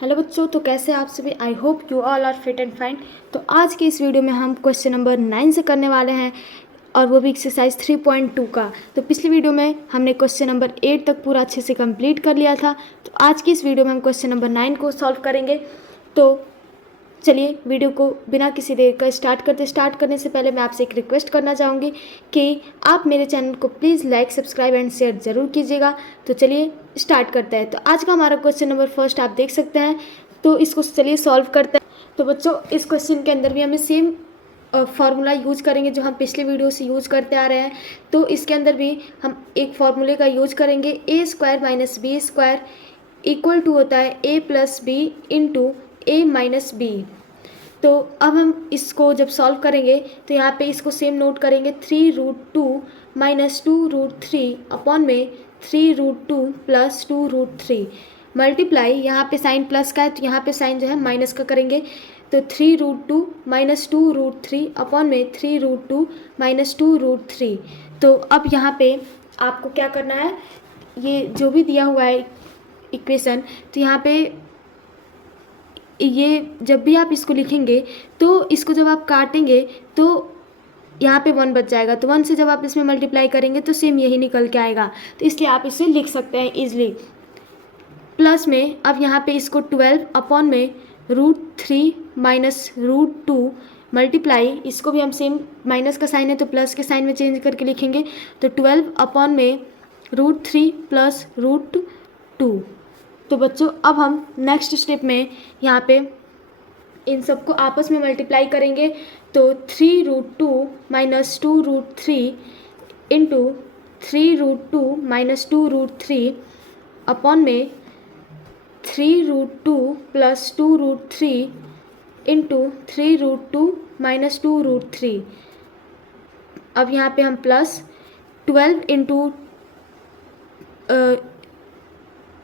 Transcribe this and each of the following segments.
Hello बच्चों, तो कैसे आप सभी। I hope you all are fit and fine. तो आज के इस वीडियो में हम क्वेश्चन नंबर 9 से करने वाले हैं, और वो भी एक्सरसाइज 3.2 का। तो पिछली वीडियो में हमने क्वेश्चन नंबर 8 तक पूरा अच्छे से कंप्लीट कर लिया था। तो आज की इस वीडियो में हम क्वेश्चन नंबर 9 को सॉल्व करेंगे। तो चलिए वीडियो को बिना किसी देर का स्टार्ट करने से पहले मैं आपसे एक रिक्वेस्ट करना चाहूँगी कि आप मेरे चैनल को please like, subscribe and share ज़रूर कीजिएगा। तो चलिए स्टार्ट करते हैं। तो आज का हमारा क्वेश्चन नंबर फर्स्ट आप देख सकते हैं। तो इसको चलिए सॉल्व करते हैं। तो बच्चों, इस क्वेश्चन के अंदर भी हमें सेम फार्मूला यूज करेंगे जो हम पिछले वीडियो से यूज करते आ रहे हैं। तो इसके अंदर भी हम एक फार्मूले का यूज करेंगे, A square minus B square equal to होता है A plus B into A minus B. तो अब हम इसको जब सॉल्व करेंगे तो यहाँ पे इसको सेम नोट करेंगे, 3√2 माइनस 2√3 अपॉन में 3√2 प्लस 2√3 मल्टीप्लाई, यहाँ पे साइन प्लस का है तो यहाँ पे साइन जो है माइनस का करेंगे। तो 3√2 माइनस 2√3 अपॉन में 3√2 माइनस 2√3। तो अब यहाँ पे आपको क्या करना है, ये जो भी दिया हुआ है इक्वेशन, तो यहाँ पे ये जब भी आप इसको लिखेंगे तो इसको जब आप काटेंगे तो यहाँ पे 1 बच जाएगा। तो 1 से जब आप इसमें मल्टीप्लाई करेंगे तो सेम यही निकल के आएगा। तो इसलिए आप इसे लिख सकते हैं ईजिली। प्लस में अब यहाँ पे इसको 12 अपॉन में √3 माइनस √2 मल्टीप्लाई, इसको भी हम सेम माइनस का साइन है तो प्लस के साइन में चेंज करके लिखेंगे। तो 12 अपॉन में √3 प्लस √2। तो बच्चों, अब हम नेक्स्ट स्टेप में यहाँ पे इन सबको आपस में मल्टीप्लाई करेंगे। तो 3√2 माइनस 2√3 इंटू 3√2 माइनस 2√3 अपॉन में 3√2 प्लस 2√3 इंटू 3√2 माइनस 2√3। अब यहाँ पे हम प्लस 12 इंटू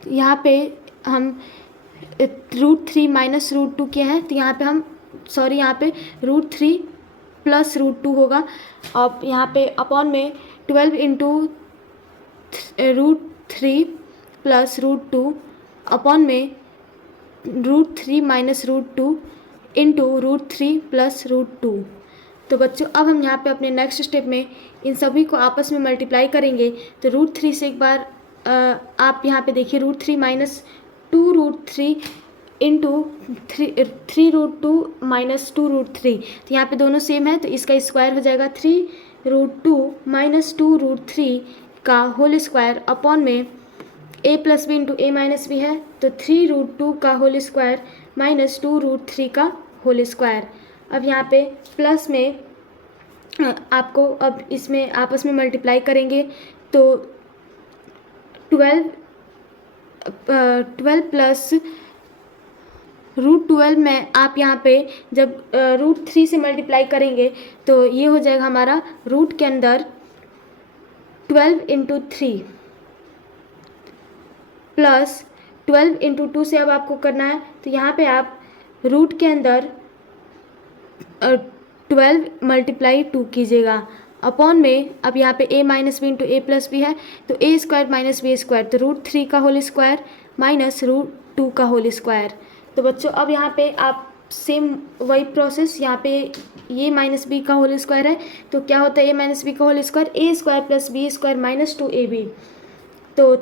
यहाँ पे हम √3 माइनस √2 किए हैं, तो यहाँ पे हम यहाँ पे √3 प्लस √2 होगा। अब यहाँ पे अपॉन में 12 इंटू √3 प्लस √2 अपॉन में √3 माइनस √2 इंटू √3 प्लस √2। तो बच्चों, अब हम यहाँ पे अपने नेक्स्ट स्टेप में इन सभी को आपस में मल्टीप्लाई करेंगे। तो √3 से एक बार आप यहाँ पे देखिए, √3 माइनस 2√3 इंटू 3√2 माइनस 2√3। तो यहाँ पे दोनों सेम है तो इसका स्क्वायर हो जाएगा 3√2 माइनस 2√3 का होल स्क्वायर अपॉन में a plus B into A minus b है तो 3√2 का होल स्क्वायर माइनस 2√3 का होल स्क्वायर। अब यहाँ पे प्लस में आपको अब इसमें आपस में मल्टीप्लाई करेंगे। तो 12 प्लस √12 में आप यहाँ पे जब √3 से मल्टीप्लाई करेंगे तो ये हो जाएगा हमारा रूट के अंदर 12 इंटू 3 प्लस 12 इंटू 2 से अब आपको करना है। तो यहाँ पे आप रूट के अंदर 12 मल्टीप्लाई 2 कीजिएगा अपॉन में, अब यहाँ पे a minus b into a plus b है तो a square minus B square, तो √3 का होल स्क्वायर माइनस √2 का होल स्क्वायर। तो बच्चों, अब यहाँ पे आप सेम वही प्रोसेस, यहाँ पे ये माइनस बी का होल स्क्वायर है तो क्या होता है a माइनस बी का whole square, a square plus b square minus 2ab। तो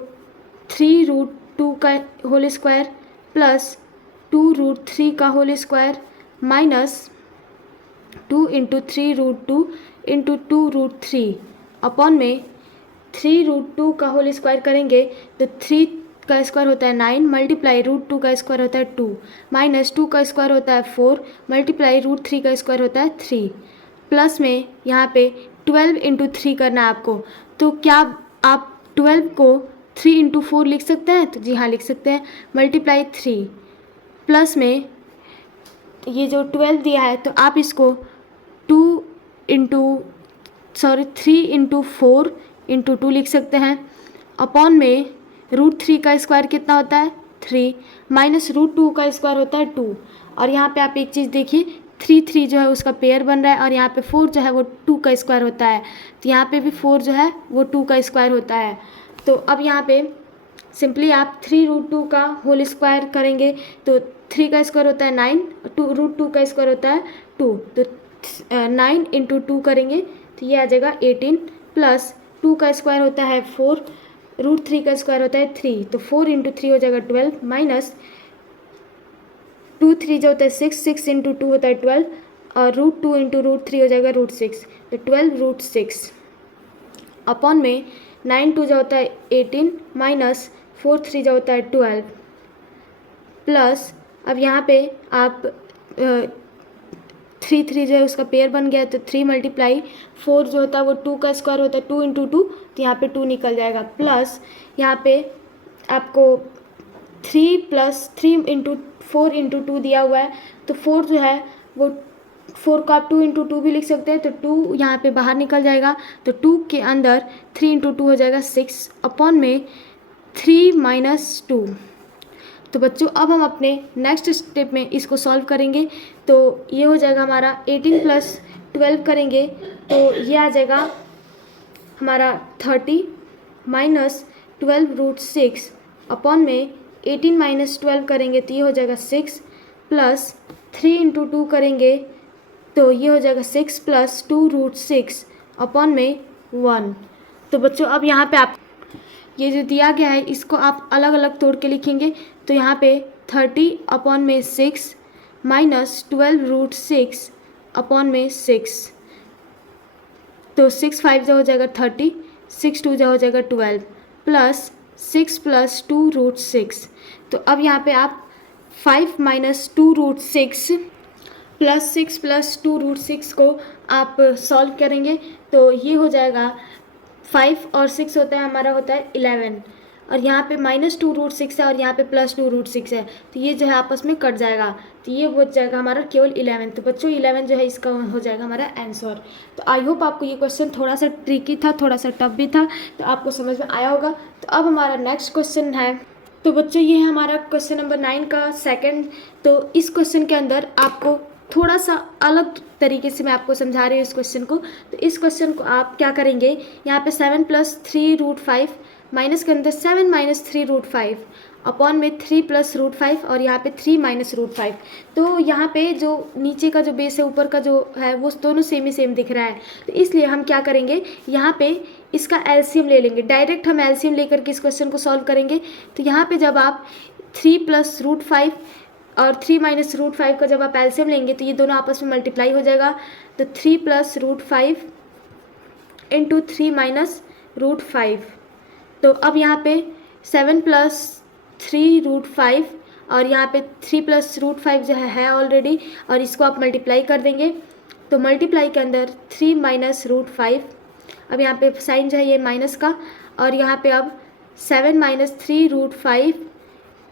3√2 का होल स्क्वायर प्लस 2√3 का whole square minus 2 into 3√2 into 2√3 upon में 3√2 का होल स्क्वायर करेंगे तो 3 का स्क्वायर होता है 9 मल्टीप्लाई √2 का स्क्वायर होता है 2 माइनस 2 का स्क्वायर होता है 4 मल्टीप्लाई √3 का स्क्वायर होता है 3 प्लस में यहाँ पे 12 इंटू 3 करना है आपको। तो क्या आप 12 को 3 इंटू 4 लिख सकते हैं? तो जी हाँ, लिख सकते हैं। मल्टीप्लाई 3 प्लस में ये जो 12 दिया है तो आप इसको 3 इंटू 4 इंटू 2 लिख सकते हैं अपॉन में √3 का स्क्वायर कितना होता है 3 माइनस √2 का स्क्वायर होता है 2। और यहाँ पे आप एक चीज़ देखिए, 3 जो है उसका पेयर बन रहा है और यहाँ पे 4 जो है वो 2 का स्क्वायर होता है। तो यहाँ पे भी 4 जो है वो 2 का स्क्वायर होता है। तो अब यहाँ पे सिंपली आप 3√2 का होल स्क्वायर करेंगे तो 3 का स्क्वायर होता है 9, √2 का स्क्वायर होता है 2, तो 9 इंटू 2 करेंगे तो ये आ जाएगा 18, प्लस 2 का स्क्वायर होता है 4, √3 का स्क्वायर होता है 3, तो 4 इंटू 3 हो जाएगा 12, माइनस 2 3 जो होता है 6, 6 इंटू 2 होता है 12, और √2 इंटू √3 हो जाएगा √6, तो 12√6 अपॉन में 9 2 जो होता है 18, माइनस 4 3 जो होता है 12, प्लस अब यहाँ पे आप 3 3 जो है उसका पेयर बन गया, तो 3 मल्टीप्लाई 4 जो होता है वो 2 का स्क्वायर होता है 2 इंटू 2, तो यहाँ पे 2 निकल जाएगा, प्लस यहाँ पे आपको 3 प्लस 3 इंटू 4 इंटू 2 दिया हुआ है, तो 4 जो है वो 4 को आप 2 इंटू 2 भी लिख सकते हैं, तो 2 यहाँ पे बाहर निकल जाएगा, तो 2 के अंदर 3 इंटू 2 हो जाएगा 6, अपॉन में 3 माइनस 2। तो बच्चों अब हम अपने नेक्स्ट स्टेप में इसको सॉल्व करेंगे, तो ये हो जाएगा हमारा 18 प्लस 12 करेंगे तो ये आ जाएगा हमारा 30, माइनस 12√6 अपॉन में 18 माइनस 12 करेंगे तो ये हो जाएगा 6, प्लस 3 इंटू 2 करेंगे तो ये हो जाएगा 6 प्लस 2√6 अपॉन में 1। तो बच्चों अब यहाँ पे आप ये जो दिया गया है इसको आप अलग अलग तोड़ के लिखेंगे, तो यहाँ पे 30 अपॉन में 6 माइनस 12√6 अपॉन में 6, तो 6 5 जो हो जाएगा 30, 6 2 जो हो जाएगा 12, प्लस 6 प्लस 2√6, तो अब यहाँ पे आप 5 माइनस 2√6 प्लस 6 प्लस 2√6 को आप सॉल्व करेंगे, तो ये हो जाएगा 5 और 6 होता है हमारा होता है 11, और यहाँ पे माइनस 2√6 है और यहाँ पे प्लस 2√6 है, तो ये जो है आपस में कट जाएगा, तो ये हो जाएगा हमारा केवल 11। तो बच्चों 11 जो है इसका हो जाएगा हमारा आंसर। तो आई होप आपको ये क्वेश्चन थोड़ा सा ट्रिकी था, थोड़ा सा टफ भी था, तो आपको समझ में आया होगा। तो अब हमारा नेक्स्ट क्वेश्चन है, तो बच्चों ये है हमारा क्वेश्चन नंबर 9 का सेकेंड। तो इस क्वेश्चन के अंदर आपको थोड़ा सा अलग तरीके से मैं आपको समझा रही हूँ इस क्वेश्चन को। तो इस क्वेश्चन को आप क्या करेंगे, यहाँ पे 7 प्लस 3√5 माइनस के अंदर 7 माइनस 3√5 अपॉन में 3 प्लस √5 और यहाँ पे 3 माइनस √5। तो यहाँ पे जो नीचे का जो बेस है ऊपर का जो है वो दोनों सेम ही सेम दिख रहा है, तो इसलिए हम क्या करेंगे यहाँ पे इसका एलसीएम ले लेंगे। डायरेक्ट हम एलसीएम लेकर के इस क्वेश्चन को सॉल्व करेंगे। तो यहाँ पे जब आप 3 प्लस √5 और 3 माइनस √5 का जब आप एलसीएम लेंगे तो ये दोनों आपस में मल्टीप्लाई हो जाएगा, तो 3 प्लस √5 इंटू 3 माइनस √5। तो अब यहाँ पे 7 प्लस 3√5 और यहाँ पे 3 प्लस √5 जो है ऑलरेडी, और इसको आप मल्टीप्लाई कर देंगे, तो मल्टीप्लाई के अंदर 3 माइनस √5, अब यहाँ पे साइन जो है ये माइनस का, और यहाँ पे अब 7 माइनस 3√5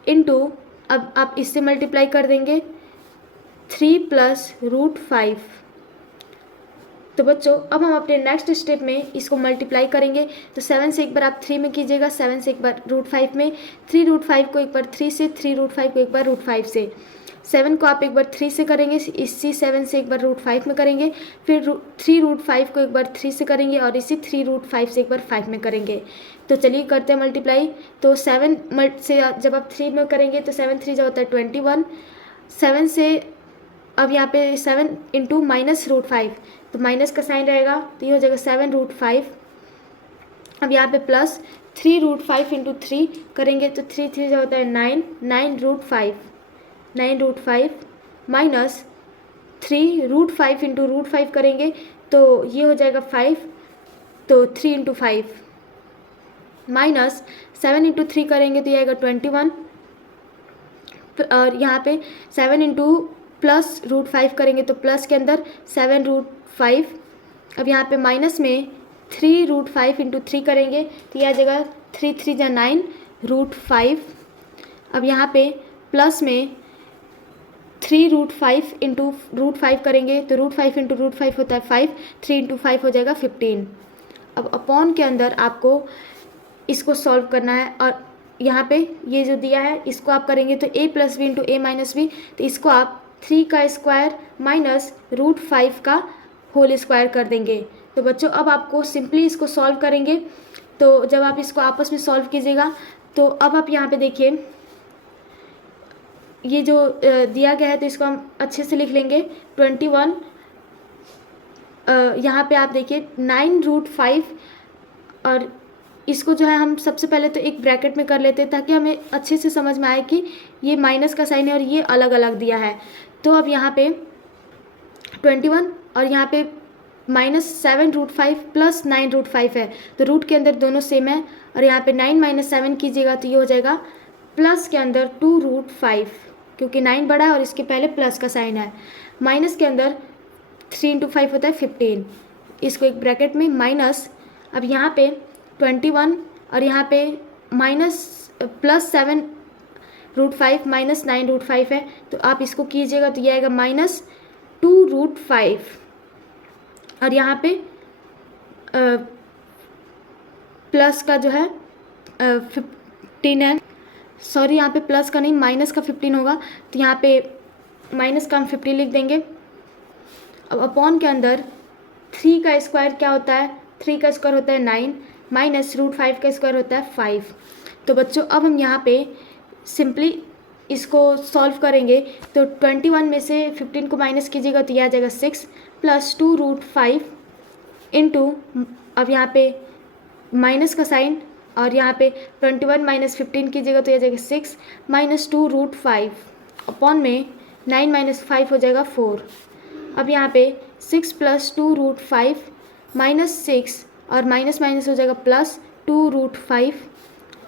इंटू, अब आप इससे मल्टीप्लाई कर देंगे 3 प्लस √5। तो बच्चों अब हम अपने नेक्स्ट स्टेप में इसको मल्टीप्लाई करेंगे, तो 7 से एक बार आप 3 में कीजिएगा, 7 से एक बार √5 में, 3√5 को एक बार 3 से, 3√5 को एक बार √5 से, 7 को आप एक बार 3 से करेंगे, इसी 7 से एक बार √5 में करेंगे, फिर 3√5 को एक बार 3 से करेंगे और इसी 3√5 से एक बार 5 में करेंगे। तो चलिए करते हैं मल्टीप्लाई। तो 7 से जब आप 3 में करेंगे तो 7 3 जो होता है 21, 7 से अब यहाँ पे 7 इंटू माइनस √5, तो माइनस का साइन रहेगा, तो ये हो जाएगा 7√5। अब यहाँ पे प्लस 3√5 इंटू 3 करेंगे तो 3 3 जो होता है 9, 9√5 माइनस 3√5 इंटू √5 करेंगे तो ये हो जाएगा 5, तो 3 इंटू 5 माइनस 7 इंटू 3 करेंगे तो ये आएगा 21, और यहाँ पे 7 इंटू प्लस √5 करेंगे तो प्लस के अंदर 7√5, अब यहाँ पे माइनस में 3√5 इंटू 3 करेंगे तो ये आ जाएगा 3 3 जा 9√5, अब यहाँ पे प्लस में 3√5 इंटू √5 करेंगे तो √5 इंटू √5 होता है 5, 3 इंटू 5 हो जाएगा 15। अब अपॉन के अंदर आपको इसको सॉल्व करना है, और यहाँ पे ये जो दिया है इसको आप करेंगे तो a plus B into A minus B, तो इसको आप 3 का स्क्वायर माइनस √5 का होल स्क्वायर कर देंगे। तो बच्चों अब आपको सिंपली इसको सॉल्व करेंगे, तो जब आप इसको आपस में सॉल्व कीजिएगा तो अब आप यहाँ पे देखिए, ये जो दिया गया है तो इसको हम अच्छे से लिख लेंगे। 21 यहाँ पे आप देखिए 9√5, और इसको जो है हम सबसे पहले तो एक ब्रैकेट में कर लेते हैं ताकि हमें अच्छे से समझ में आए कि ये माइनस का साइन है और ये अलग अलग दिया है। तो अब यहाँ पे 21 और यहाँ पे -7√5 प्लस 9√5 है, तो रूट के अंदर दोनों सेम है, और यहाँ पे 9 - 7 कीजिएगा तो ये हो जाएगा प्लस के अंदर 2√5, क्योंकि 9 बड़ा है और इसके पहले प्लस का साइन है। माइनस के अंदर 3 × 5 होता है 15, इसको एक ब्रैकेट में माइनस, अब यहाँ पे 21 और यहाँ पे +7√5 -9√5 है, तो आप इसको कीजिएगा तो ये आएगा -2√5, और यहाँ पे प्लस का जो है 15 है, सॉरी यहाँ पे प्लस का नहीं माइनस का 15 होगा, तो यहाँ पे माइनस का हम 50 लिख देंगे। अब अपॉन के अंदर 3 का स्क्वायर क्या होता है, 3 का स्क्वायर होता है 9, -√5 का स्क्वायर होता है 5। तो बच्चों अब हम यहाँ पे सिंपली इसको सॉल्व करेंगे, तो 21 में से 15 को माइनस कीजिएगा तो यह आ जाएगा 6 + 2√5 इंटू, अब यहाँ पे माइनस का साइन, और यहाँ पे 21 - 15 कीजिएगा तो यह आ जाएगा 6 - 2√5 अपॉन में 9 - 5 हो जाएगा 4। अब यहाँ पे 6 + 2√5 -6, और माइनस माइनस हो जाएगा प्लस 2√5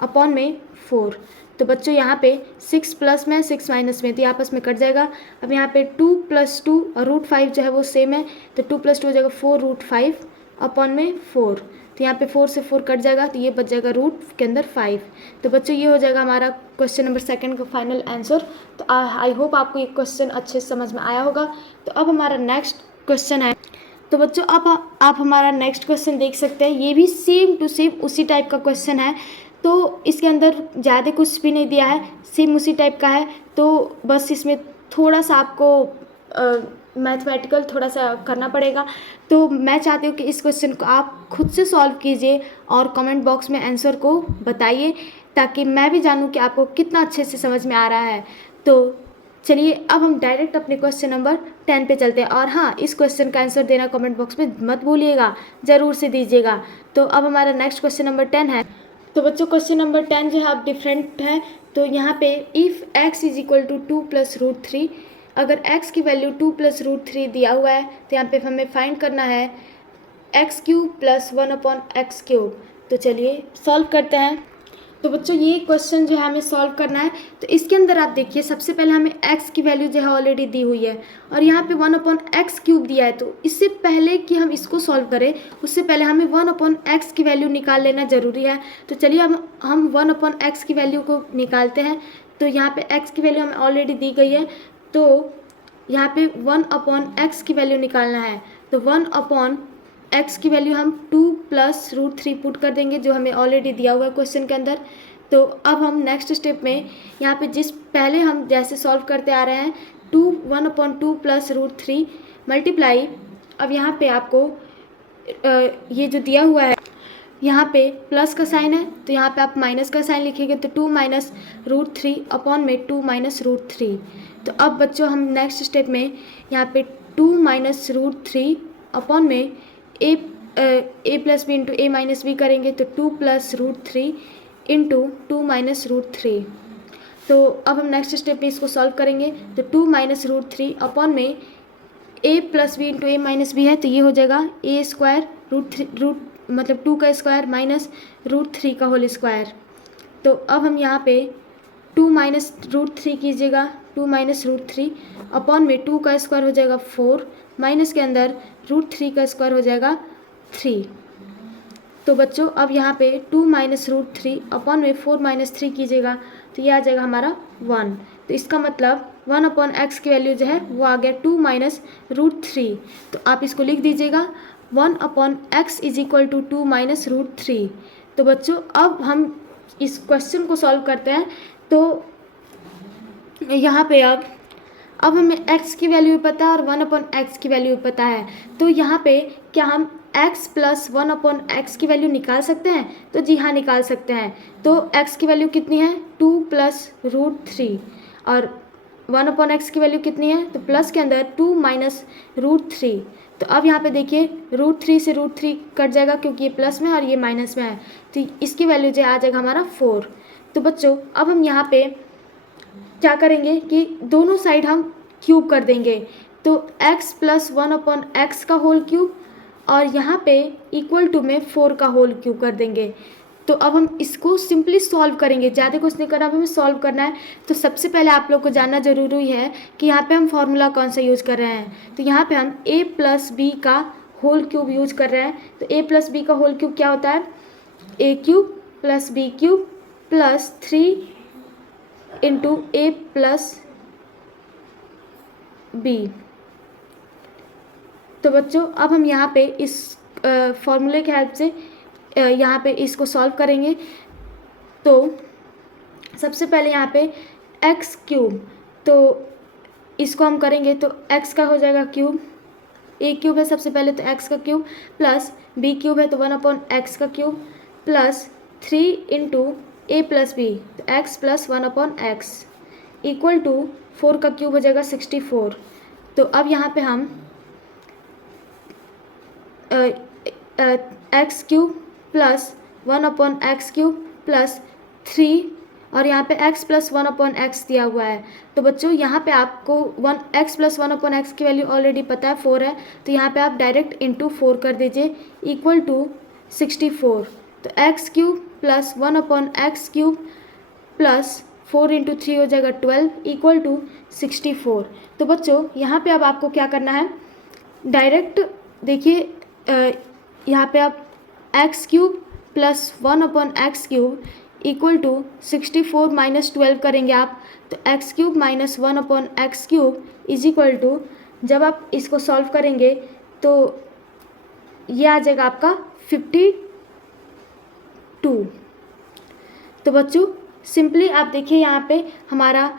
अपॉन में 4। तो बच्चों यहाँ पे 6 प्लस में 6 माइनस में, तो ये आपस में कट जाएगा। अब यहाँ पे 2 + 2 और √5 जो है वो सेम है, तो 2 + 2 हो जाएगा 4√5 अपॉन में 4, तो यहाँ पे 4 से 4 कट जाएगा, तो ये बच जाएगा रूट के अंदर 5। तो बच्चों ये हो जाएगा हमारा क्वेश्चन नंबर 2 का फाइनल आंसर। तो आई होप आपको ये क्वेश्चन अच्छे से समझ में आया होगा। तो अब हमारा नेक्स्ट क्वेश्चन है, तो बच्चों अब आप हमारा नेक्स्ट क्वेश्चन देख सकते हैं, ये भी सेम टू सेम उसी टाइप का क्वेश्चन है। तो इसके अंदर ज़्यादा कुछ भी नहीं दिया है, सेम उसी टाइप का है, तो बस इसमें थोड़ा सा आपको मैथमेटिकल थोड़ा सा करना पड़ेगा। तो मैं चाहती हूँ कि इस क्वेश्चन को आप खुद से सॉल्व कीजिए और कमेंट बॉक्स में आंसर को बताइए, ताकि मैं भी जानूँ कि आपको कितना अच्छे से समझ में आ रहा है। तो चलिए अब हम डायरेक्ट अपने क्वेश्चन नंबर 10 पे चलते हैं। और हाँ, इस क्वेश्चन का आंसर देना कमेंट बॉक्स में मत भूलिएगा, ज़रूर से दीजिएगा। तो अब हमारा नेक्स्ट क्वेश्चन नंबर 10 है। तो बच्चों क्वेश्चन नंबर 10 जो है आप डिफरेंट है। तो यहाँ पे इफ़ x = 2 + √3, अगर x की वैल्यू 2 + √3 दिया हुआ है, तो यहाँ पे हमें फाइंड करना है x³ + 1/x³। तो चलिए सॉल्व करते हैं। तो बच्चों ये क्वेश्चन जो है हमें सॉल्व करना है। तो इसके अंदर आप देखिए, सबसे पहले हमें x की वैल्यू जो है ऑलरेडी दी हुई है, और यहाँ पे 1/x³ दिया है। तो इससे पहले कि हम इसको सॉल्व करें, उससे पहले हमें 1/x की वैल्यू निकाल लेना ज़रूरी है। तो चलिए हम 1/x की वैल्यू को निकालते हैं। तो यहाँ पे x की वैल्यू हमें ऑलरेडी दी गई है, तो यहाँ पे 1/x की वैल्यू निकालना है। तो 1/x की वैल्यू हम 2 + √3 पुट कर देंगे, जो हमें ऑलरेडी दिया हुआ है क्वेश्चन के अंदर। तो अब हम नेक्स्ट स्टेप में यहाँ पे जिस पहले हम जैसे सॉल्व करते आ रहे हैं, 1/2 + √3 मल्टीप्लाई, अब यहाँ पे आपको ये जो दिया हुआ है, यहाँ पे प्लस का साइन है, तो यहाँ पे आप माइनस का साइन लिखेंगे, तो 2 - √3 अपॉन में 2 - √3। तो अब बच्चों हम नेक्स्ट स्टेप में यहाँ पे 2 - √3 अपॉन में a + b into a - b करेंगे, तो 2 + √3 इंटू 2 - √3। तो अब हम नेक्स्ट स्टेप में इसको सॉल्व करेंगे, तो 2 - √3 अपॉन में a + b into a - b है, तो ये हो जाएगा a² मतलब 2 का स्क्वायर माइनस √3 का होल स्क्वायर। तो अब हम यहाँ पे 2 - √3 कीजिएगा, 2 - √3 अपॉन में 2 का स्क्वायर हो जाएगा 4, माइनस के अंदर √3 का स्क्वायर हो जाएगा 3। तो बच्चों अब यहाँ पे 2 - √3 अपॉन में 4 - 3 कीजिएगा, तो ये आ जाएगा हमारा 1। तो इसका मतलब 1/x की वैल्यू जो है वो आ गया 2 - √3। तो आप इसको लिख दीजिएगा 1/x = 2 - √3। तो बच्चों अब हम इस क्वेश्चन को सॉल्व करते हैं। तो यहाँ पे अब हमें x की वैल्यू पता है और 1/x की वैल्यू पता है। तो यहाँ पे क्या हम x प्लस 1/x की वैल्यू निकाल सकते हैं? तो जी हाँ, निकाल सकते हैं। तो x की वैल्यू कितनी है? 2 प्लस √3 और 1/x की वैल्यू कितनी है? तो प्लस के अंदर 2 माइनस √3। तो अब यहाँ पे देखिए √3 से √3 कट जाएगा क्योंकि ये प्लस में और ये माइनस में है, तो इसकी वैल्यू जो आ जाएगा हमारा 4। तो बच्चों अब हम यहाँ पे क्या करेंगे कि दोनों साइड हम क्यूब कर देंगे। तो x प्लस 1/x का होल क्यूब और यहाँ पे इक्वल टू में 4 का होल क्यूब कर देंगे। तो अब हम इसको सिंपली सॉल्व करेंगे, ज़्यादा कुछ नहीं करना, हमें सॉल्व करना है। तो सबसे पहले आप लोग को जानना ज़रूरी है कि यहाँ पे हम फॉर्मूला कौन सा यूज़ कर रहे हैं। तो यहाँ पे हम a प्लस बी का होल क्यूब यूज़ कर रहे हैं। तो a प्लस बी का होल क्यूब क्या होता है? a cube plus b cube plus 3 into a plus b. तो बच्चों अब हम यहाँ पे इस फॉर्मूले के हेल्प से यहाँ पे इसको सॉल्व करेंगे। तो सबसे पहले यहाँ पे x क्यूब, तो इसको हम करेंगे तो x का हो जाएगा क्यूब, a क्यूब है सबसे पहले तो x का क्यूब प्लस b क्यूब है तो 1/x का cube plus 3 into a plus b, तो x plus 1/x equal to 4 का क्यूब हो जाएगा 64। तो अब यहाँ पे हम x cube plus 1/x cube plus 3 और यहाँ पे x प्लस 1/x दिया हुआ है। तो बच्चों यहाँ पे आपको x प्लस 1/x की वैल्यू ऑलरेडी पता है 4 है, तो यहाँ पे आप डायरेक्ट इंटू 4 कर दीजिए इक्वल टू 64। तो x cube plus 1/x cube plus 4 into 3 हो जाएगा 12 इक्वल टू 64। तो बच्चों यहाँ पे अब आपको क्या करना है, डायरेक्ट देखिए यहाँ पे आप x cube plus 1/x cube equal to 64 minus 12 करेंगे आप, तो x cube minus 1/x cube is equal to, जब आप इसको सॉल्व करेंगे तो ये आ जाएगा आपका 52। तो बच्चों सिंपली आप देखिए यहाँ पे हमारा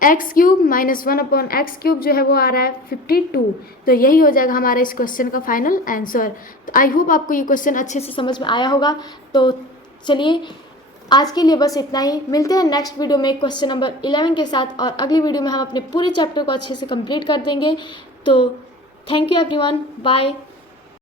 x cube minus 1/x cube जो है वो आ रहा है 52। तो यही हो जाएगा हमारा इस क्वेश्चन का फाइनल आंसर। तो आई होप आपको ये क्वेश्चन अच्छे से समझ में आया होगा। तो चलिए आज के लिए बस इतना ही, मिलते हैं नेक्स्ट वीडियो में क्वेश्चन नंबर 11 के साथ और अगली वीडियो में हम अपने पूरे चैप्टर को अच्छे से कंप्लीट कर देंगे। तो थैंक यू एवरीवन, बाय।